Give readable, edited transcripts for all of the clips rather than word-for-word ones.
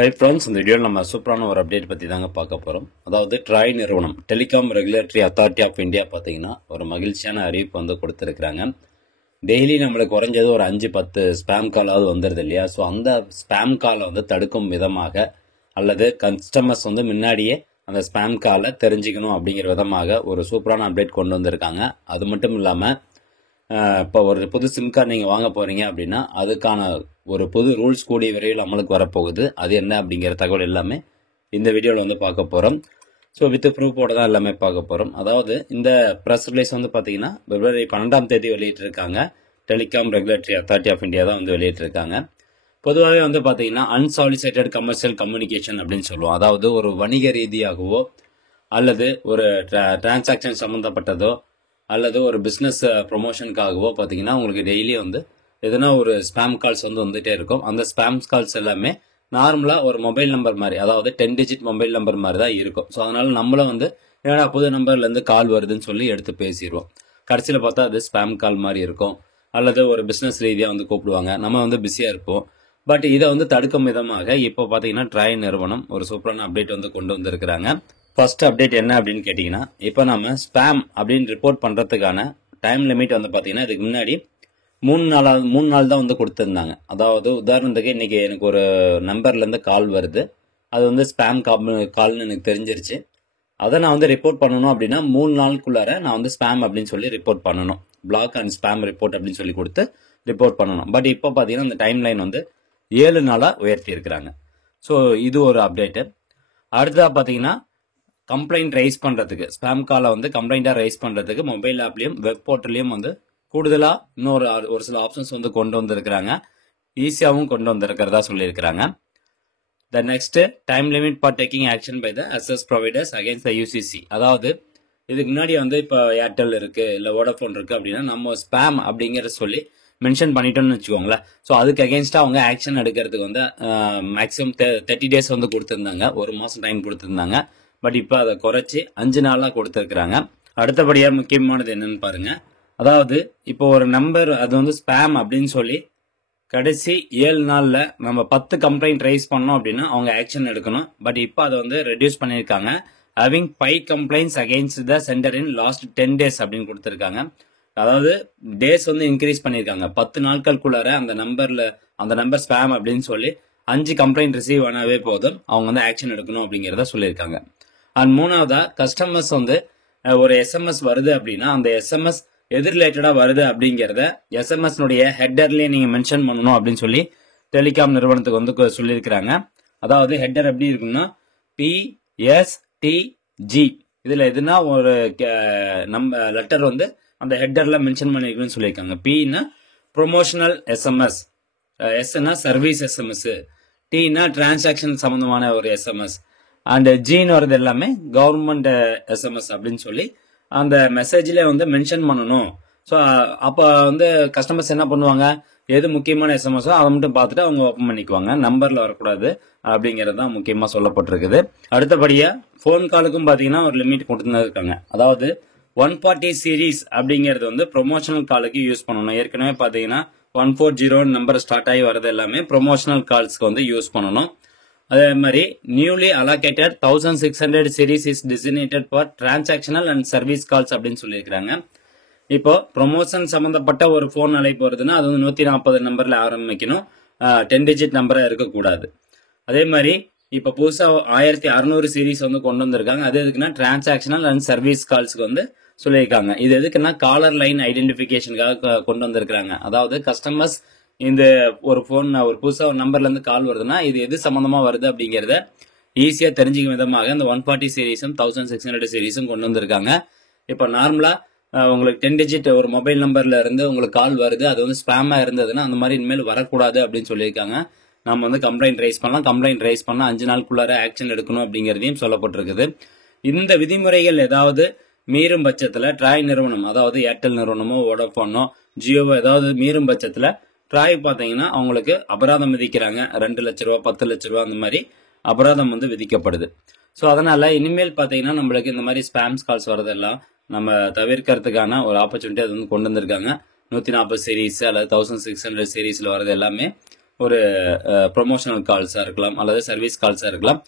Hi friends, இந்த வீடியோவில் நம்ம சூப்பரான ஒரு அப்டேட் பற்றி தாங்க பார்க்க போகிறோம். அதாவது ட்ராய் நிறுவனம் telecom regulatory authority of India பார்த்தீங்கன்னா ஒரு மகிழ்ச்சியான அறிவிப்பு வந்து கொடுத்துருக்குறாங்க. டெய்லி நம்மளுக்கு குறைஞ்சது ஒரு 5-10 ஸ்பேம் காலாவது வந்துடுது இல்லையா? ஸோ அந்த ஸ்பேம் காலை வந்து தடுக்கும் விதமாக அல்லது கஸ்டமர்ஸ் வந்து முன்னாடியே அந்த ஸ்பேம் காலை தெரிஞ்சுக்கணும் அப்படிங்கிற விதமாக ஒரு சூப்பரான அப்டேட் கொண்டு வந்திருக்காங்க. அது மட்டும் இல்லாமல் இப்போ ஒரு புது சிம் கார்டு நீங்கள் வாங்க போகிறீங்க அப்படின்னா அதுக்கான ஒரு புது ரூல்ஸ் கூடிய விரைவில் அமலுக்கு வரப்போகுது. அது என்ன அப்படிங்கிற தகவல் எல்லாமே இந்த வீடியோவில் வந்து பார்க்க போகிறோம். ஸோ வித் ப்ரூஃபோட தான் எல்லாமே பார்க்க போகிறோம். அதாவது இந்த ப்ரெஸ் ரிலீஸ் வந்து பார்த்தீங்கன்னா February 12 வெளியிட்டிருக்காங்க. Telecom regulatory authority of India தான் வந்து வெளியிட்டிருக்காங்க. பொதுவாகவே வந்து பார்த்தீங்கன்னா அன்சாலிசிட்டட் கமர்ஷியல் கம்யூனிகேஷன் அப்படின்னு சொல்லுவோம். அதாவது ஒரு வணிக ரீதியாகவோ அல்லது ஒரு டிரான்சாக்ஷன் சம்மந்தப்பட்டதோ அல்லது ஒரு பிஸ்னஸ் ப்ரொமோஷனுக்காகவோ பார்த்தீங்கன்னா உங்களுக்கு டெய்லி வந்து எதுனா ஒரு ஸ்பேம் கால்ஸ் வந்து வந்துகிட்டே இருக்கும். அந்த ஸ்பேம் கால்ஸ் எல்லாமே நார்மலாக ஒரு மொபைல் நம்பர் மாதிரி, அதாவது 10 டிஜிட் மொபைல் நம்பர் மாதிரி தான் இருக்கும். ஸோ அதனால் நம்மளும் வந்து ஏன்னா புது நம்பர்லேருந்து கால் வருதுன்னு சொல்லி எடுத்து பேசிடுவோம். கடைசியில் பார்த்தா அது ஸ்பேம் கால் மாதிரி இருக்கும். அல்லது ஒரு பிஸ்னஸ் ரீதியாக வந்து கூப்பிடுவாங்க, நம்ம வந்து பிஸியாக இருப்போம். பட் இதை வந்து தடுக்கும் விதமாக இப்போ பார்த்தீங்கன்னா ட்ராய் நிறுவனம் ஒரு சூப்பரான அப்டேட் வந்து கொண்டு வந்திருக்கிறாங்க. ஃபர்ஸ்ட் அப்டேட் என்ன அப்படின்னு கேட்டிங்கன்னா, இப்போ நம்ம ஸ்பேம் அப்படின்னு ரிப்போர்ட் பண்ணுறதுக்கான டைம் லிமிட் வந்து பார்த்தீங்கன்னா இதுக்கு முன்னாடி 3 நாள் தான் வந்து கொடுத்துருந்தாங்க. அதாவது உதாரணத்துக்கு இன்றைக்கி எனக்கு ஒரு நம்பர்லேருந்து கால் வருது, அது வந்து ஸ்பேம் கால்னு எனக்கு தெரிஞ்சிருச்சு. அதை நான் வந்து ரிப்போர்ட் பண்ணணும் அப்படின்னா 3 நாளுக்குள்ளார நான் வந்து ஸ்பேம் அப்படின்னு சொல்லி ரிப்போர்ட் பண்ணணும். பிளாக் அண்ட் ஸ்பேம் ரிப்போர்ட் அப்படின்னு சொல்லி கொடுத்து ரிப்போர்ட் பண்ணணும். பட் இப்போ பார்த்தீங்கன்னா இந்த டைம் லைன் வந்து 7 நாளாக உயர்த்தி இருக்கிறாங்க. ஸோ இது ஒரு அப்டேட்டு. அடுத்ததாக பார்த்தீங்கன்னா கம்ப்ளைண்ட் ரைஸ் பண்ணுறதுக்கு, ஸ்பேம் காலை வந்து கம்ப்ளைண்ட்டாக ரைஸ் பண்ணுறதுக்கு மொபைல் ஆப்லேயும் வெப் போர்ட்டல்லையும் வந்து கூடுதலாக இன்னொரு ஒரு சில ஆப்ஷன்ஸ் வந்து கொண்டு வந்திருக்கிறாங்க. ஈஸியாகவும் கொண்டு வந்திருக்கிறதா சொல்லியிருக்கிறாங்க. The next time limit for taking action by the access providers against the UCC. அதாவது இதுக்கு முன்னாடி வந்து இப்போ ஏர்டெல் இருக்குது இல்லை வோடாஃபோன் இருக்குது அப்படின்னா நம்ம ஸ்பேம் அப்படிங்கிற சொல்லி மென்ஷன் பண்ணிட்டோம்னு வச்சுக்கோங்களேன். ஸோ அதுக்கு அகேன்ஸ்டாக அவங்க ஆக்ஷன் எடுக்கிறதுக்கு வந்து மேக்ஸிமம் 30 டேஸ் வந்து கொடுத்துருந்தாங்க, ஒரு மாதம் டைம் கொடுத்துருந்தாங்க. பட் இப்போ அதை குறைச்சி 5 நாளாக கொடுத்துருக்குறாங்க. அடுத்தபடியாக முக்கியமானது என்னன்னு பாருங்க. அதாவது இப்போ ஒரு நம்பர் அது வந்து ஸ்பேம் அப்படின்னு சொல்லி கடைசி 7 நாளில் நம்ம 10 கம்ப்ளைண்ட் ரைஸ் பண்ணோம் அப்படின்னா அவங்க ஆக்ஷன் எடுக்கணும். பட் இப்போ அதை வந்து ரெடியூஸ் பண்ணியிருக்காங்க. Having 5 complaints against the centre in last 10 days அப்படின்னு கொடுத்துருக்காங்க. அதாவது டேஸ் வந்து இன்க்ரீஸ் பண்ணியிருக்காங்க. 10 நாட்களுக்குள்ளார அந்த நம்பர் ஸ்பேம் அப்படின்னு சொல்லி 5 கம்ப்ளைண்ட் ரிசீவ் ஆனாவே போதும், அவங்க வந்து ஆக்ஷன் எடுக்கணும் அப்படிங்கிறத சொல்லியிருக்காங்க. அண்ட் மூணாவதா கஸ்டமர்ஸ் வந்து ஒரு எஸ்எம்எஸ் வருது அப்படின்னா அந்த எஸ்எம்எஸ் எது ரிலேட்டடாக வருது அப்படிங்கிறத எஸ்எம்எஸ்னுடைய ஹெட்டர்லேயே நீங்கள் மென்ஷன் பண்ணணும் அப்படின்னு சொல்லி டெலிகாம் நிறுவனத்துக்கு வந்து சொல்லியிருக்கிறாங்க. அதாவது ஹெட்டர் எப்படி இருக்குன்னா PSTG, இதில் எதுனா ஒரு நம்ம லெட்டர் வந்து அந்த ஹெட்டரில் மென்ஷன் பண்ணியிருக்குன்னு சொல்லியிருக்காங்க. Pனா ப்ரொமோஷனல் எஸ்எம்எஸ், எஸ்னா சர்வீஸ் எஸ்எம்எஸ், Tனா டிரான்சாக்ஷன் சம்மந்தமான ஒரு எஸ்எம்எஸ், அண்ட் ஜின்னு வருது எல்லாமே கவர்மெண்ட் எஸ்எம்எஸ் அப்படின்னு சொல்லி அந்த மெசேஜ்லேயே வந்து மென்ஷன் பண்ணணும். ஸோ அப்போ வந்து கஸ்டமர்ஸ் என்ன பண்ணுவாங்க, எது முக்கியமான எஸ்எம்எஸோ அதை மட்டும் பார்த்துட்டு அவங்க ஓப்பன் பண்ணிக்குவாங்க, நம்பரில் வரக்கூடாது அப்படிங்கிறது தான் முக்கியமாக சொல்லப்பட்டிருக்குது. அடுத்தபடியாக ஃபோன் காலுக்கும் பார்த்தீங்கன்னா ஒரு லிமிட் கொண்டு இருக்காங்க. அதாவது 140 சீரீஸ் அப்படிங்கிறது வந்து ப்ரொமோஷனல் காலுக்கு யூஸ் பண்ணணும். ஏற்கனவே பார்த்தீங்கன்னா 140 நம்பர் ஸ்டார்ட் ஆகி வரது எல்லாமே ப்ரொமோஷனல் கால்ஸ்க்கு வந்து யூஸ் பண்ணணும். அதே மாதிரி newly allocated 1600 series is designated for transactional and service calls அப்படின்னு சொல்லியிருக்கிறாங்க. இப்போ ப்ரொமோஷன் சம்மந்தப்பட்ட ஒரு ஃபோன் அழைப்பு வருதுன்னா அது வந்து 140 நம்பரில் ஆரம்பிக்கணும், 10 டிஜிட் நம்பராக இருக்கக்கூடாது. அதே மாதிரி இப்போ புதுசாக 1600 சீரீஸ் வந்து கொண்டு வந்திருக்காங்க. அது எதுக்குன்னா டிரான்சாக்ஷனல் அண்ட் சர்வீஸ் கால்ஸ்க்கு வந்து சொல்லியிருக்காங்க. இது எதுக்குன்னா காலர் லைன் ஐடென்டிஃபிகேஷனுக்காக கொண்டு வந்திருக்கிறாங்க. அதாவது கஸ்டமர்ஸ் இந்த ஒரு ஃபோன் ஒரு புதுசாக ஒரு நம்பர்லேருந்து கால் வருதுன்னா இது எது சம்மந்தமாக வருது அப்படிங்கிறத ஈஸியாக தெரிஞ்சுக்கும் விதமாக இந்த 140 சீரீஸும் 1600 சீரீஸும் கொண்டு வந்திருக்காங்க. இப்போ நார்மலாக உங்களுக்கு 10 டிஜிட் ஒரு மொபைல் நம்பர்ல இருந்து உங்களுக்கு கால் வருது, அது வந்து ஸ்பேமாக இருந்ததுன்னா அந்த மாதிரி இனிமேல் வரக்கூடாது அப்படின்னு சொல்லியிருக்காங்க. நம்ம வந்து கம்ப்ளைண்ட் ரைஸ் பண்ணலாம், கம்ப்ளைண்ட் ரைஸ் பண்ணால் 5 நாளுக்குள்ளார ஆக்ஷன் எடுக்கணும் அப்படிங்கிறதையும் சொல்லப்பட்டிருக்குது. இந்த விதிமுறைகள் ஏதாவது மீறும் பட்சத்தில் ட்ராய் நிறுவனம், அதாவது ஏர்டெல் நிறுவனமோ வோடாஃபோனோ ஜியோவோ ஏதாவது மீறும் பட்சத்தில் ட்ராய் பார்த்தீங்கன்னா அவங்களுக்கு அபராதம் விதிக்கிறாங்க. 2 லட்ச ரூபா 10 லட்ச ரூபா அந்த மாதிரி அபராதம் வந்து விதிக்கப்படுது. ஸோ அதனால் இனிமேல் பார்த்தீங்கன்னா நம்மளுக்கு இந்த மாதிரி ஸ்பேம்ஸ் கால்ஸ் வரதெல்லாம் நம்ம தவிர்க்கிறதுக்கான ஒரு ஆப்பர்ச்சுனிட்டி அது வந்து கொண்டு வந்திருக்காங்க. 140 சீரீஸ் அல்லது 1600 சீரீஸில் வரது எல்லாமே ஒரு ப்ரொமோஷனல் கால்ஸாக இருக்கலாம் அல்லது சர்வீஸ் கால்ஸாக இருக்கலாம்.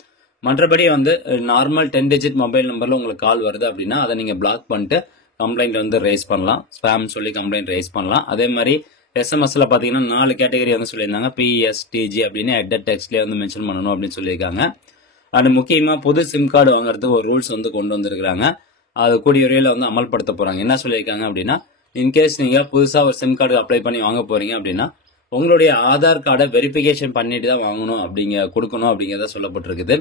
மற்றபடி வந்து நார்மல் 10 டிஜிட் மொபைல் நம்பரில் உங்களுக்கு கால் வருது அப்படின்னா அதை நீங்கள் பிளாக் பண்ணிட்டு கம்ப்ளைண்ட் வந்து ரைஸ் பண்ணலாம். ஸ்பேம் சொல்லி கம்ப்ளைண்ட் ரைஸ் பண்ணலாம். அதே மாதிரி எஸ்எம்எஸ்ல பார்த்தீங்கன்னா 4 கேட்டகரி வந்து சொல்லியிருந்தாங்க. பிஎஸ்டிஜி அப்படின்னு ஹெட்டர் டெக்ஸ்ட்லேயே வந்து மென்ஷன் பண்ணணும் அப்படின்னு சொல்லியிருக்காங்க. அண்ட் முக்கியமாக புது சிம் கார்டு வாங்குறதுக்கு ஒரு ரூல்ஸ் வந்து கொண்டு வந்திருக்கிறாங்க. அது கூடிய விரைவில் வந்து அமல்படுத்த போகிறாங்க. என்ன சொல்லியிருக்காங்க அப்படின்னா, இன்கேஸ் நீங்கள் புதுசாக ஒரு சிம் கார்டு அப்ளை பண்ணி வாங்க போகிறீங்க அப்படின்னா உங்களுடைய ஆதார் கார்டை வெரிஃபிகேஷன் பண்ணிட்டு தான் வாங்கணும் கொடுக்கணும் அப்படிங்கிறத சொல்லப்பட்டிருக்குது.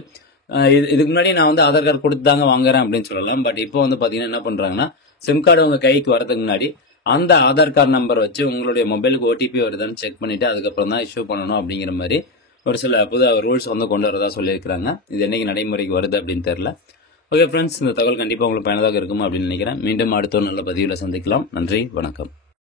இதுக்கு முன்னாடி நான் வந்து ஆதார் கார்டு கொடுத்து தாங்க வாங்குறேன் அப்படின்னு சொல்லலாம். பட் இப்போ வந்து பார்த்தீங்கன்னா என்ன பண்ணுறாங்கன்னா, சிம் கார்டு உங்கள் கைக்கு வரதுக்கு முன்னாடி அந்த ஆதார் கார்டு நம்பர் வச்சு உங்களுடைய மொபைலுக்கு ஓடிபி வருதான்னு செக் பண்ணிவிட்டு அதுக்கப்புறம் தான் இஷ்யூ பண்ணணும் அப்படிங்கிற மாதிரி ஒரு சில புது ரூல்ஸ் வந்து கொண்டு வரதா சொல்லியிருக்கிறாங்க. இது என்னைக்கு நடைமுறைக்கு வருது அப்படின்னு தெரியல. ஓகே ஃப்ரெண்ட்ஸ், இந்த தகவல் கண்டிப்பாக உங்களுக்கு பயனுள்ளதாக இருக்கும் அப்படின்னு நினைக்கிறேன். மீண்டும் அடுத்த ஒரு நல்ல பதிவில் சந்திக்கலாம். நன்றி, வணக்கம்.